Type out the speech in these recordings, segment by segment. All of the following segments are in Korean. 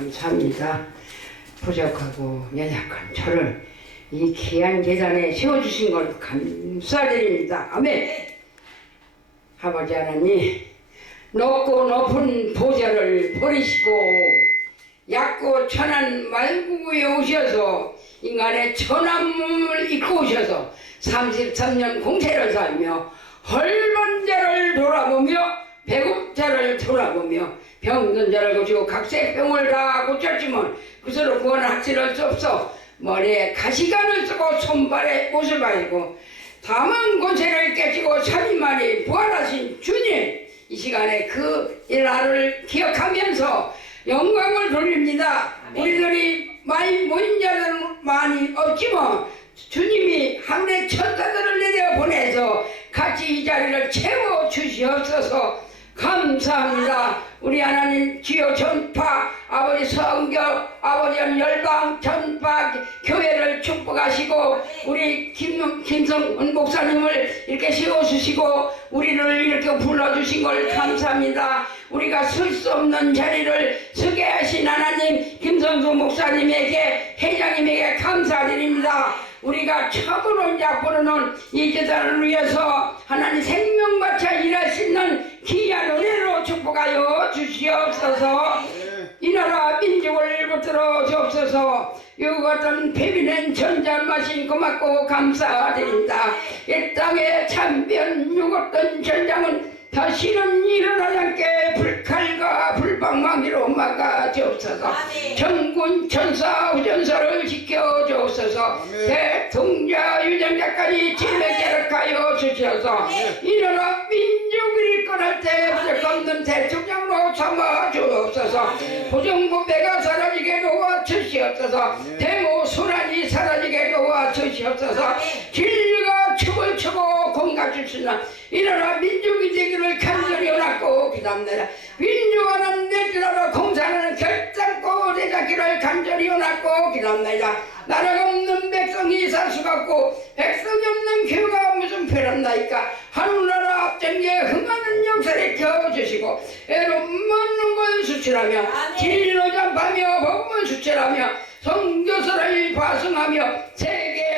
감사합니다. 부족하고 연약한 저를 이 귀한 계단에 세워주신 걸 감사드립니다. 아멘. 아버지 하나님, 높고 높은 보좌를 버리시고 얕고 천한 말구구에 오셔서 인간의 천한 몸을 입고 오셔서 33년 공세를 살며 헐번 자를 돌아보며 배급 자를 돌아보며 병든 자를 고치고 각세병을 다 고쳤지만 그서로 구원을 확실할 수 없어 머리에 가시관을 쓰고 손발에 옷을 바르고 다만 권세를 깨치고 살인만이 부활하신 주님 이 시간에 그 일화를 기억하면서 영광을 돌립니다. 우리들이 많이 모인 자는 많이 없지만 주님이 하늘의 천사들을 내려 보내서 같이 이 자리를 채워 주시옵소서 감사합니다. 우리 하나님 주여 전파 아버지 성경 아버지 열방 전파 교회를 축복하시고 우리 김, 김성은 목사님을 이렇게 세워주시고 우리를 이렇게 불러주신 걸 감사합니다. 우리가 설수 없는 자리를 서게 하신 하나님 김성수 목사님에게 회장님에게 감사드립니다. 우리가 처음으로 이제 부르는 이 제단을 위해서 하나님 생명마차 일할 수 있는 귀한 축복하여 주시옵소서. 이 나라 민족을 붙들어 주옵소서. 이와 같은 배비는 전장마신 고맙고 감사드립니다. 이 땅에 참변 죽었던 전장은 다시는 일어나지 않게 아멘. 정군 천사 후전사를 지켜 주옵소서. 대통자 유전자까지 지배계력하여 주셔서 이나라 민족을 이끌할 때 부족없는 대통령으로 삼아 주옵소서. 부정부패가 사라지게 도와 주시옵소서. 대모 소란이 사라지게 도와 주시옵소서. 진리가 춤을 추고 수 있는 이나라 민족이 되기를 간절히 원하고 기도합니다. 민주화는 공사는 결단코 되자기를 간절히 원하고 기도합니다 나라가 없는 백성이 살 수가 없고 백성이 없는 교가 무슨 필요합니까 하늘나라 앞전에 흥하는 역사를 켜주시고 애로운 먹는 걸 수출하며. 진리로 잠하며 복음을 수출하며 성교서를 파송하며 세계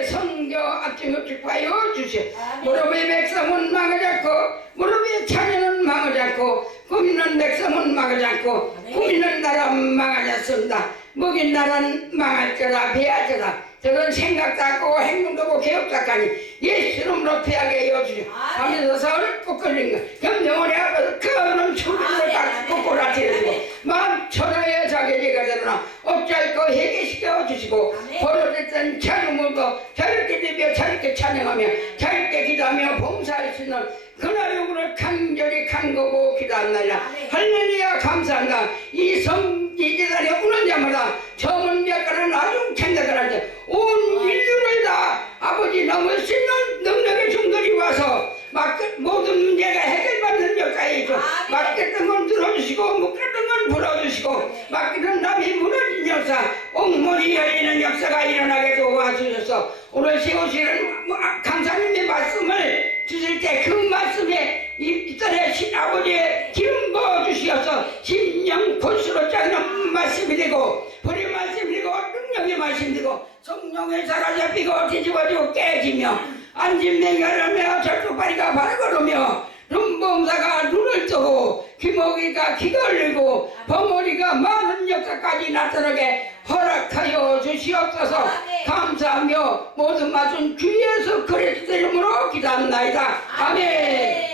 성교 축하여 주시오 아멘. 무릎의 백성은 망하지 않고 무릎의 자녀는 망하지 않고 꾸미는 백성은 아멘. 꾸미는 나라는 망하지 않습니다 먹인 나라는 망할거라 배하거라 저런 생각도 하고 행동도 하고 개혁도 하니 예수 이름으로 피하게 해주시오. 하면서 서울 꺾을린 거 겸정을 해서 그놈 추리를 다 꺾고라 들여주고 마음 천하의 자기지가 되나 해결시켜 주시고. 버려졌던 찬양물도 자유롭게 되며 자유롭게 찬양하며 자유롭게 기도하며 봉사할 수 있는 그날용으로 간절히 간거고 기도합니다 아멘. 할렐루야 감사합니다 이 성지지단에 오는 자마다 처음은 몇가는 나중 창작을 할때온 인류를 다 아버지 넘을 수 있는 능력의 중들이 와서 막 모든 문제가 해결받는 역사에 있어 아멘. 막혔던 건 들어주시고 묶였던 건 풀어주시고 막혔던 남이 무너진 역사 옥문이 열리는 역사가 일어나게 도와주셔서 오늘 세우시는 뭐, 아, 강사님의 말씀을 주실 때 그 말씀에 이 땅에 신 아버지의 기름 부어 주시어서 심령 본수로 짜는 말씀이 되고 불의 말씀이 되고 능력의 말씀이 되고 성령의 사라잡히고 뒤집어지고 깨지며 앉은 맹렬하며 절뚝발이가 눈을 귀가 열리고 버머리가 많은 역사까지 나타나게 허락하여 주시옵소서. 아멘. 감사하며 모든 말씀 주 예수 그리스도 이름으로 기도합나이다 아멘